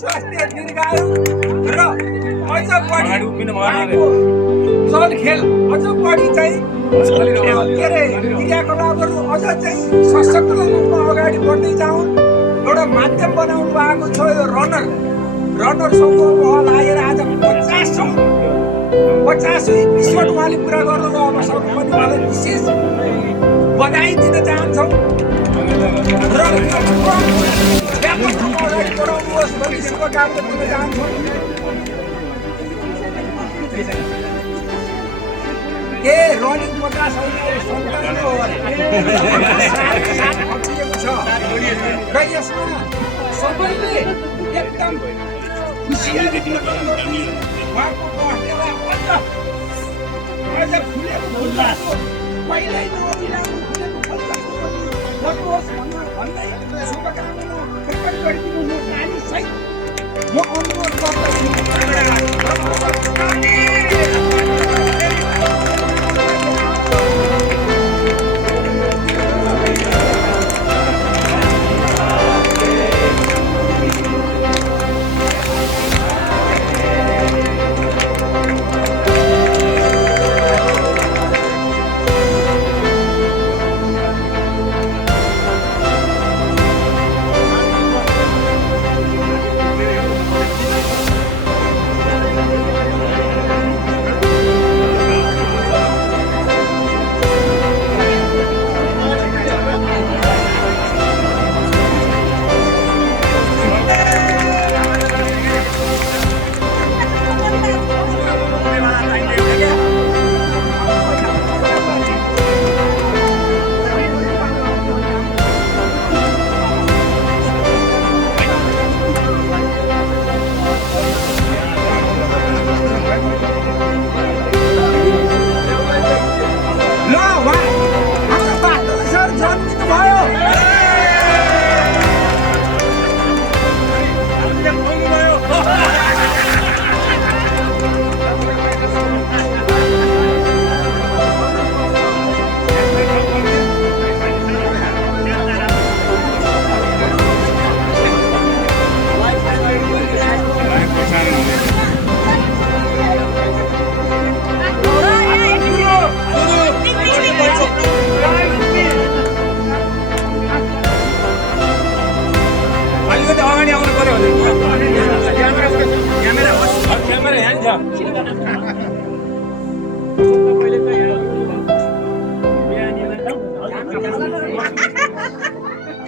स्वास्थ्य दीर्घायु र अझ बढी चल खेल अझ बढी चाहिँ के अरे क्रियाकलापहरू अझ चाहिँ सशक्त रूपमा अगाडि बढ्दै जाउन् एउटा माध्यम बनाउनु भएको छ यो रनर समूह उहाँ लागेर आज 50औं एपिसोड उहाँले पुरा गर्नुको अवसर पनि उहाँलाई विशेष बधाई दिन चाहन्छौँ र व्यापक रूपमा अगाडि बढाउनुहोस् भन्ने शुभकामना दिन चाहन्छौँ। रनिङ 50 होइन 57 हो छ र यसमा सबैले एकदम खुसियाली उहाँको बर्थडेलाई अझ फुलेको उल्लास पहिल्यै नमिलाउनु फुलेको गर्नुहोस् भन्दै शुभकामना प्रकट गरिदिनु म नानीसहित म अनुरोध गर्दछु।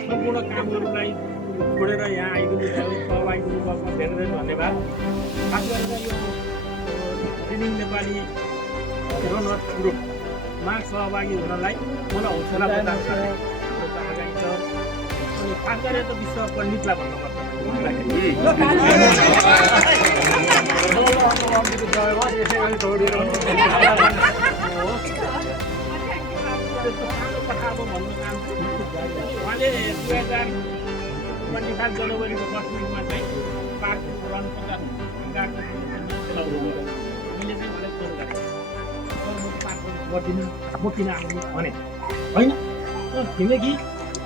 सम्पूर्ण कामहरूलाई छोडेर यहाँ आइदिनु सहभागी हुनुभएको धेरै धेरै धन्यवाद। खास गरेर यो रिनिङ नेपाली रनर्स ग्रुपमा सहभागी हुनलाई मलाई हौसला प्रदान गर्ने आगामी छ। अनि खास गरेर त विश्व पण्डितलाई भन्नुपर्छ उहाँले 2025 जनवरीको 10 मिनटमा चाहिँ पार्क रन 50 मैले चाहिँ उहाँलाई फोन गरेँ सर म पार्क गर्दिनँ म किन आउनु भने होइन छिमेकी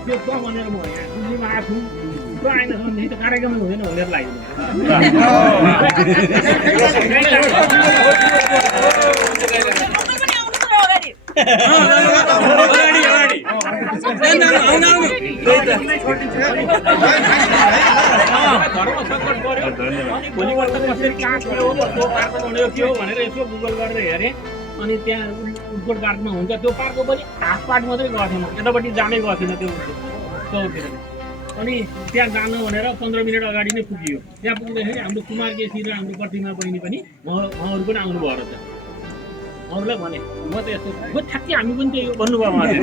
त्यो त भनेर म यहाँ दिल्लीमा आएको छु त्यो आएन भनेदेखि त कार्यक्रमै हुँदैन भनेर लाग्यो। भोलिपल्ट कसरी कहाँ के हो पार्कमा भनेको के हो भनेर यसो गुगल गरेर हेरेँ अनि त्यहाँ उडकोट पार्कमा हुन्छ त्यो पार्कको पनि हाफ पार्ट मात्रै गएको थिएँ म यतापट्टि जानै गएको थिइनँ त्यो चौरतिर अनि त्यहाँ जानु भनेर 15 मिनट अगाडि नै पुगियो। त्यहाँ पुग्दाखेरि हाम्रो कुमार केसी र हाम्रो प्रतिमा बहिनी पनि उहाँहरू पनि आउनुभयो रहेछ। अरूलाई भने म त यस्तो हो ठ्याक्कै हामी पनि त्यही भन्नुभयो उहाँले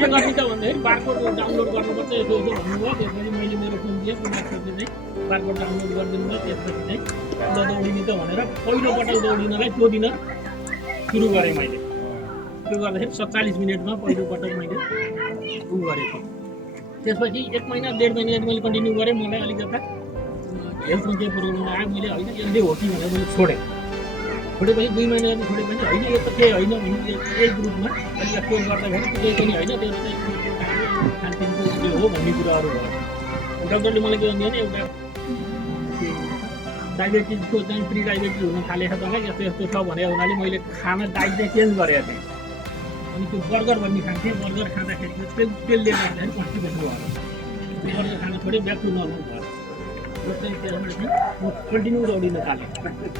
के गर्ने त भन्दाखेरि बारकोड डाउनलोड गर्नुपर्छ यसो यसो भन्नुभयो। त्यसपछि मैले मेरो फोन दिएँ कुमार केसीले चाहिँ बारकोड डाउनलोड गरिदिनु भयो। त्यसपछि चाहिँ दौडिने त भनेर पहिलोपटक दौडिनलाई त्यो दिन सुरु गरेँ मैले। त्यो गर्दाखेरि 47 मिनटमा पहिलोपटक मैले उ गरेको। त्यसपछि 1 महिना 1.5 महिना मैले कन्टिन्यू गरेँ। मलाई अलिकता हेल्थमा केही प्रब्लम आयो मैले होइन यसले हो कि भनेर मैले छोडेँ। छोडेपछि 2 महिना छोडेपछि होइन यो त केही होइन भने यही ग्रुपमा अलिक एक्सप्लोर गर्दाखेरि केही पनि होइन त्यो चाहिँ खानपिनको उयो हो भन्ने कुराहरू भयो। डाक्टरले मलाई के भन्यो भने एउटा डायबेटिजको चाहिँ प्रि डायबेटिज हुन थालेको छ मलाई यस्तो यस्तो छ भने हुनाले मैले खाना डाइट चाहिँ चेन्ज गरेको थिएँ अनि त्यो बर्गर भन्ने खान्थेँ बर्गर खाँदाखेरि तेलले गर्दाखेरि कन्स्टिपेसन भयो बर्गर खाना छोड्यो ब्याक टु नर्मल भयो त्यो चाहिँ त्यसबाट चाहिँ म कन्टिन्यू दौडिन थालेँ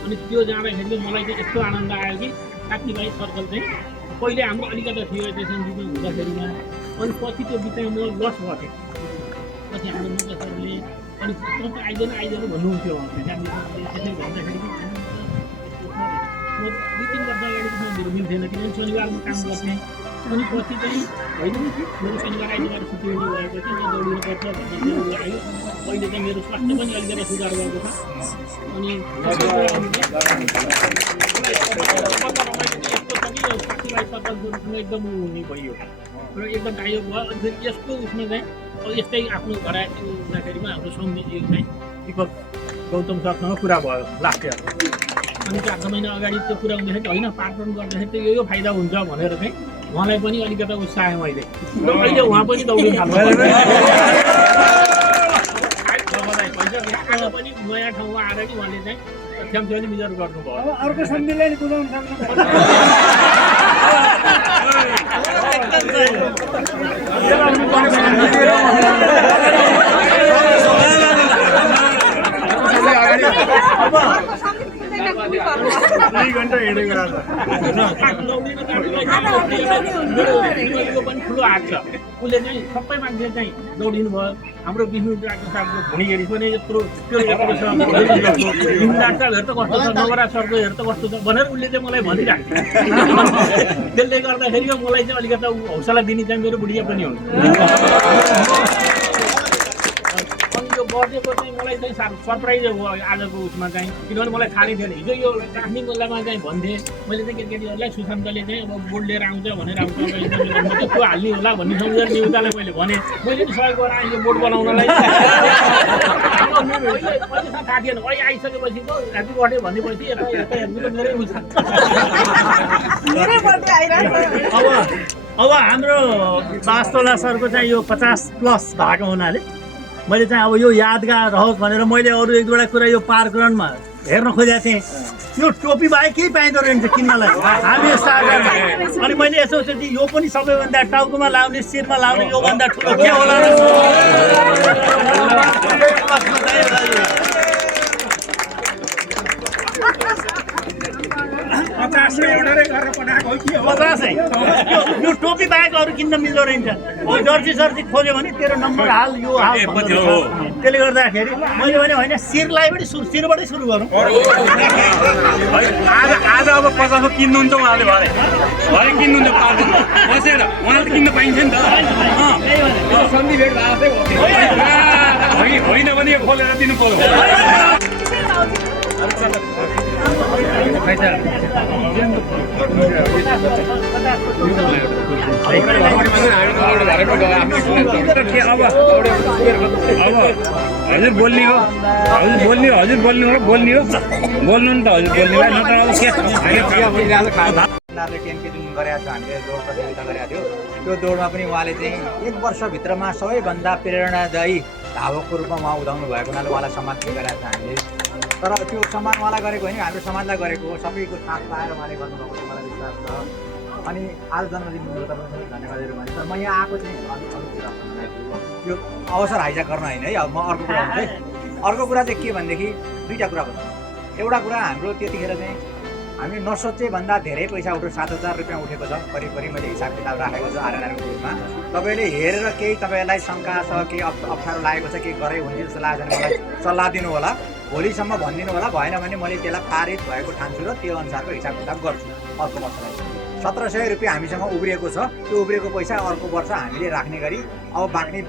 अनि त्यो जाँदाखेरि मलाई चाहिँ यस्तो आनन्द आयो कि साथीभाइ सर्कल चाहिँ पहिले हाम्रो अलिकति थियो एसएनजीमा हुँदाखेरिमा अनि पछि त्यो बिचमा म लस भएको थिएँ पछि हाम्रो मुख्य सरले अनि तपाईँ आइदैन भन्नुहुन्थ्यो त्यसै भन्दाखेरि म 2-3 वर्ष अगाडि मेरो मिल्थेन किनभने शनिबारमा काम गर्ने अनि पछि चाहिँ होइन मेरो शनिबार आइतबार छुट्टी भएपछि म दौडिनुपर्छ भन्ने जरुरी आयो अहिले चाहिँ मेरो स्वास्थ्य पनि अलिकति सुधार भएको छ अनि साथीभाइ सर्कलसँग एकदम हुने भयो र एकदम आयोग भयो अनि फेरि यस्तो उसमा चाहिँ अब यस्तै आफ्नो घर हुँदाखेरिमा हाम्रो समिति चाहिँ दीपक गौतम सरसँग कुरा भयो लास्ट इयर अनि 4 महिना अगाडि त्यो कुरा हुँदाखेरि होइन पार्टन गर्दाखेरि त यो फाइदा हुन्छ भनेर चाहिँ उहाँलाई पनि अलिकति उत्साह मैले अहिले उहाँ पनि दौडिन थाल्नु आज पनि नयाँ ठाउँमा आएर नि उहाँले चाहिँ तथ्याङ्क मिजर गर्नुभयो अर्को सन्धिले नि कुदाउन पनि ठुलो हात छ उसले चाहिँ सबै मान्छे चाहिँ दौडिनु भयो हाम्रो विष्णु डाक्टर साहबको भुँडीहरू पनि यत्रो यत्रो छ डाक्टरहरू त कस्तो छ नवरा सरको त कस्तो छ भनेर उसले चाहिँ मलाई भनिरहेको थियो त्यसले गर्दाखेरि मलाई चाहिँ अलिकति हौसला दिने चाहिँ मेरो बुढिया पनि हुन्छ अनि यो बर्थडेको चाहिँ मलाई चाहिँ सरप्राइज हो आजको उसमा चाहिँ किनभने मलाई थाहा नै थिएन हिजो यो काठमाडौँ बेलामा चाहिँ भन्थे मैले चाहिँ केटीहरूलाई सुशान्तले चाहिँ अब बोर्ड लिएर आउँछ भनेर आउँछ त्यो हाल्ने होला भन्ने सम्झेर निउतालाई मैले भने मैले पनि सहयोग गरेर यो बोर्ड बनाउनलाई थाहा थिएन अहिले आइसकेपछि त ह्याप्पी बर्थडे भनेपछि यता यता हेर्नु त मेरै हुन्छ अब हाम्रो बास्तोला सरको चाहिँ यो 50+ भएको हुनाले मैले चाहिँ अब यो यादगार रहोस् भनेर मैले अरू 1-2वटा कुरा यो पार्क रनमा हेर्न खोजेको थिएँ यो टोपी बाहेक केही पाइँदो रहेछ किन्नलाई हामी सागरमा अनि मैले यसो सोचेँ यो पनि सबैभन्दा टाउकोमा लाउने शिरमा लाउने योभन्दा ठुलो के होला यो टोपी बाहेक अरू किन्न मिल्दो रहेछ जर्सी सर्सी खोज्यो भने तेरो नम्बर हाल यो हाल त्यसले गर्दाखेरि मैले भने होइन शिरलाई पनि शिरबाटै सुरु गरौँ आज अब 50 किन्नुहुन्छ उहाँले भरे किन्नुहुन्छ बसेर उहाँले त किन्न पाइन्छ नि त सन्धि भेट भएको होइन भने यो खोलेर दिनु पर्यो हजुर बोल्ने हो बोल्नु नि त हजुर बोल्ने नत्र उनीहरूले 10 केजी गरेका थियो हामीले दौड प्रतियोगिता गरेका थियो त्यो दौडमा पनि उहाँले चाहिँ 1 वर्षभित्रमा सबैभन्दा प्रेरणादायी धावकको रूपमा उहाँ उदाउनु भएको हुनाले उहाँलाई सम्मान गरेका थियो हामीले तर त्यो सम्मान उहाँलाई गरेको होइन हाम्रो समाजलाई गरेको सबैको साथ पाएर उहाँले गर्नुभएको छ मलाई विश्वास छ अनि आज जन्मदिन तपाईँलाई धन्यवादहरू भने तर म यहाँ आएको चाहिँ यो अवसर हाइज्याक गर्न होइन है अब म अर्को कुरा हुन्छ अर्को कुरा चाहिँ के भनेदेखि 2टा कुरा भन्छ एउटा कुरा हाम्रो त्यतिखेर चाहिँ हामीले नसोचे भन्दा धेरै पैसा उठ्यो 7,000 रुपियाँ उठेको छ करिब मैले हिसाब किताब राखेको छु आरएनआरको ग्रुपमा तपाईँले हेरेर केही तपाईँहरूलाई शङ्का छ केही अप्ठ्यारो लागेको छ केही गरे हुन्छ जस्तो लाग्छ भने मलाई सल्लाह दिनु होला भोलिसम्म भनिदिनु होला भएन भने मैले त्यसलाई पारित भएको ठान्छु र त्यो अनुसारको हिसाब किताब गर्छु अर्को वर्षलाई 1700 रुपियाँ हामीसँग उब्रिएको छ त्यो उब्रिएको पैसा अर्को वर्ष हामीले राख्ने गरी अब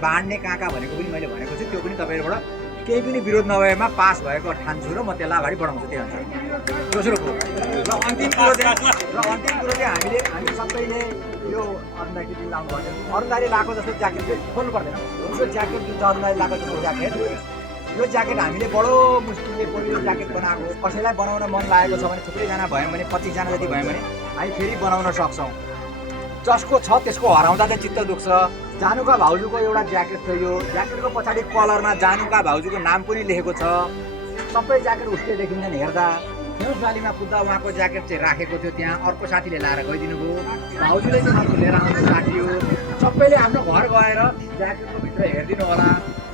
बाँड्ने कहाँ भनेको पनि मैले भनेको छु त्यो पनि तपाईँहरूबाट केही पनि विरोध नभएमा पास भएको ठान्छु र म त्यसलाई अगाडि बढाउँछु त्यही अनुसार दोस्रो कुरो र अन्तिम कुरो चाहिँ हामी सबैले यो अरुणदाईले लाउनु पर्दैन अरुणदाईले लगाएको जस्तो ज्याकेट चाहिँ खोल्नु पर्दैन यो ज्याकेट जुन अरुणदाईले लगाएको जस्तो ज्याकेट यो ज्याकेट हामीले बडो मुस्किलले यो ज्याकेट बनाएको कसैलाई बनाउन मन लागेको छ भने थुप्रैजना भयो भने 25 जना जति भयो भने हामी फेरि बनाउन सक्छौँ जसको छ त्यसको हराउँदा चाहिँ चित्त दुख्छ जानुका भाउजूको एउटा ज्याकेट छ यो ज्याकेटको पछाडि कलरमा जानुका भाउजूको नाम पनि लेखेको छ सबै ज्याकेट उसले देखिन्छन् हेर्दा बालीमा पुग्दा उहाँको ज्याकेट चाहिँ राखेको थियो त्यहाँ अर्को साथीले लाएर गइदिनु भयो भाउजूले चाहिँ अर्को लिएर आउनु साटियो सबैले हाम्रो घर गएर ज्याकेटको भित्र हेरिदिनु होला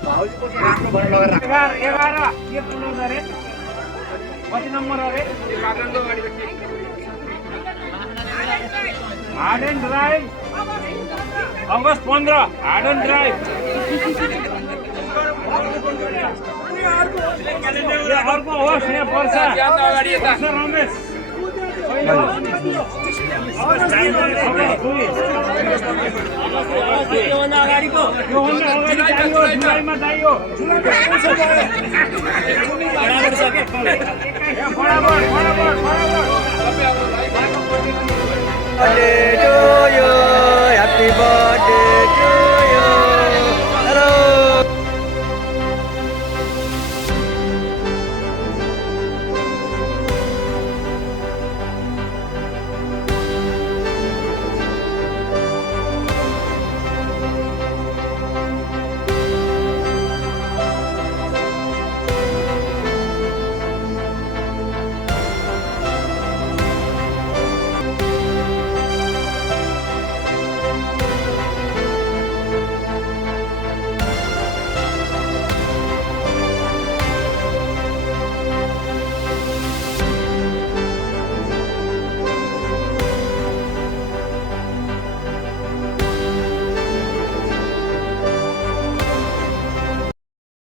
भाउजूको चाहिँ राम्रो भनेर लगेर राख्नु 11 के पुग्नु अरे कति नम्बर अरे hard and drive August 15 hard and drive अर्को होस् यहाँ पर्छ रमेश योभन्दा अगाडिको जुलाईमा चाहियो Happy birthday to you.